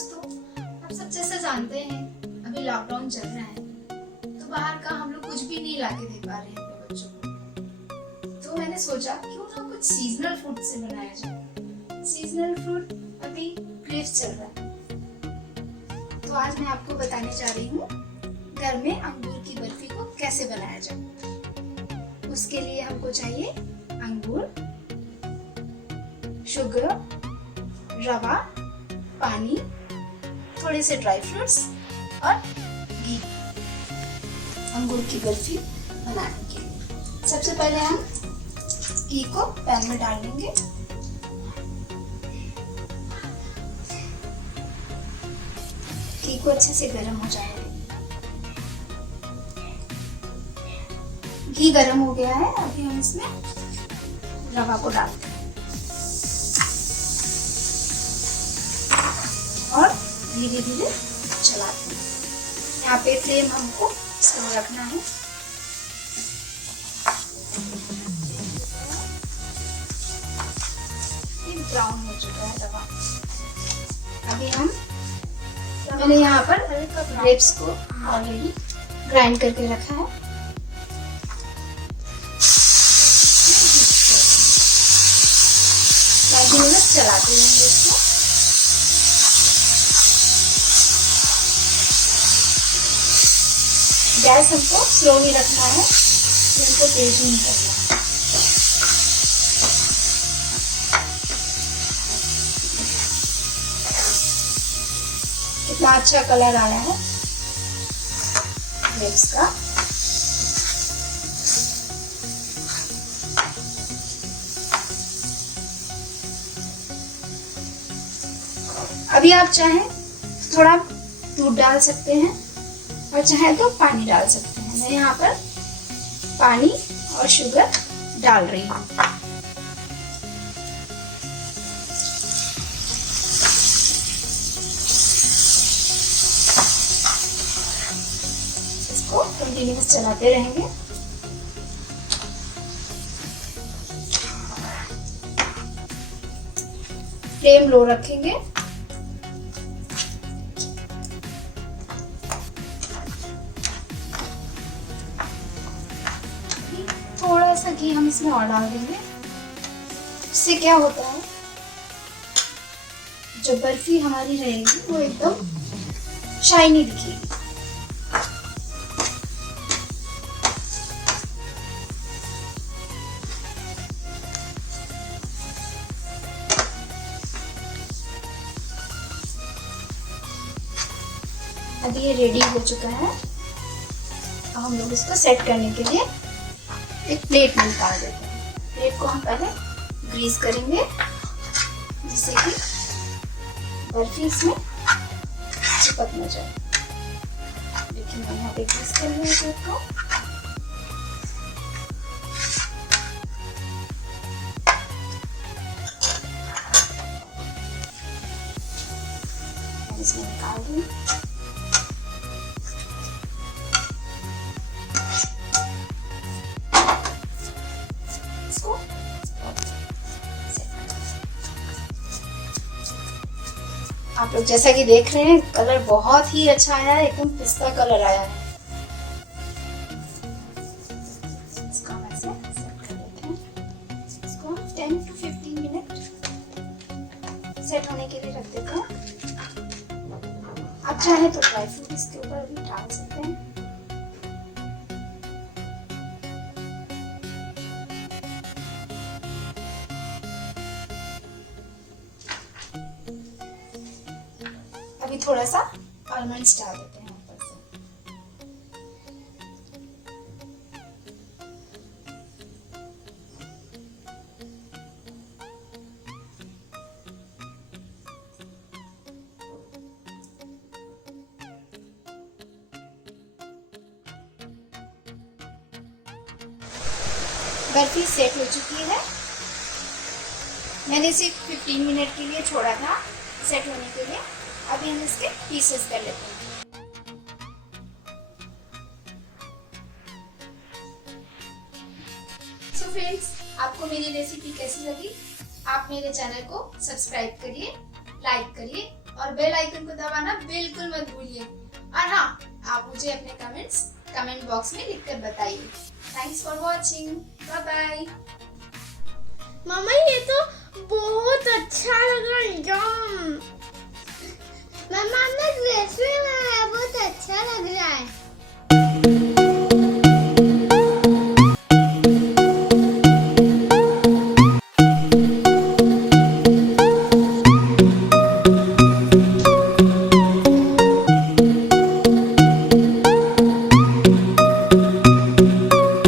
दोस्तों, आप सब जैसा जानते हैं अभी लॉकडाउन चल रहा है तो बाहर का हम लोग कुछ भी नहीं लाके दे पा रहे हैं अपने बच्चों को। तो मैंने सोचा क्यों ना कुछ सीजनल फ्रूट से बनाया जाए। सीजनल फ्रूट अभी ग्रेप्स चल रहा है, तो आज मैं आपको बताने जा रही हूँ घर में अंगूर की बर्फी को कैसे बनाया जाए। उसके लिए हमको चाहिए अंगूर, शुगर, रवा, पानी, थोड़े से ड्राई फ्रूट्स और घी। अंगूर की बर्फी बनाने के लिए सबसे पहले हम घी को पैन में डाल देंगे। घी को अच्छे से गर्म हो जाएगा। घी गर्म हो गया है, अभी हम इसमें रवा को डालते हैं और धीरे धीरे चलाते हैं। यहाँ पे फ्लेम हमको स्लो रखना है। ये ब्राउन हो चुका है रवा। अभी मैंने यहाँ पर ग्रेप्स को ऑलरेडी ग्राइंड करके रखा है। चलाते रहेंगे इसको। गैस हमको स्लो ही रखना है, हमको तेज नहीं करना है। कितना अच्छा कलर आया है ग्रेप्स का। अभी आप चाहें थोड़ा दूध डाल सकते हैं और चाहे तो पानी डाल सकते हैं। मैं यहाँ पर पानी और शुगर डाल रही हूँ। इसको कंटिन्यूअस चलाते रहेंगे। फ्लेम लो रखेंगे। थोड़ा सा घी हम इसमें और डाल देंगे। इससे क्या होता है, जो बर्फी हमारी रहेगी वो एकदम शाइनी दिखेगी। अभी ये रेडी हो चुका है। अब हम लोग इसको सेट करने के लिए एक प्लेट में निकाल देते हैं। प्लेट को हम पहले ग्रीस करेंगे जिससे कि बर्फी इसमें चिपक न जाए। देखिए मैं यहाँ पे ग्रीस कर रही हूँ प्लेट को। इसमें निकाल दूँ। आप लोग जैसा कि देख रहे हैं कलर बहुत ही अच्छा आया है, एकदम पिस्ता कलर आया है। इसको हम ऐसे सेट कर देते हैं। इसको हम 10 to 15 मिनट सेट होने के लिए रख देते हैं। आप चाहे तो ड्राई फ्रूट इसके ऊपर भी डाल सकते हैं। अभी थोड़ा सा आलमंड्स डाल देते हैं ऊपर से। बर्फी सेट हो चुकी है। मैंने इसे 15 मिनट के लिए छोड़ा था सेट होने के लिए। अभी हम इसके पीसेस कर लेते हैं। सो फ्रेंड्स, आपको मेरी रेसिपी कैसी लगी? आप मेरे चैनल को सब्सक्राइब करिए, लाइक करिए और बेल आइकन को दबाना बिल्कुल मत भूलिए। और हाँ, आप मुझे अपने कमेंट्स कमेंट बॉक्स में लिखकर बताइए। Thanks for watching, bye bye. मम्मा ये तो बहुत अच्छा लग रहा है, यम। मम्मा हमने ग्रेप्स में बनाया, बहुत अच्छा लग रहा है।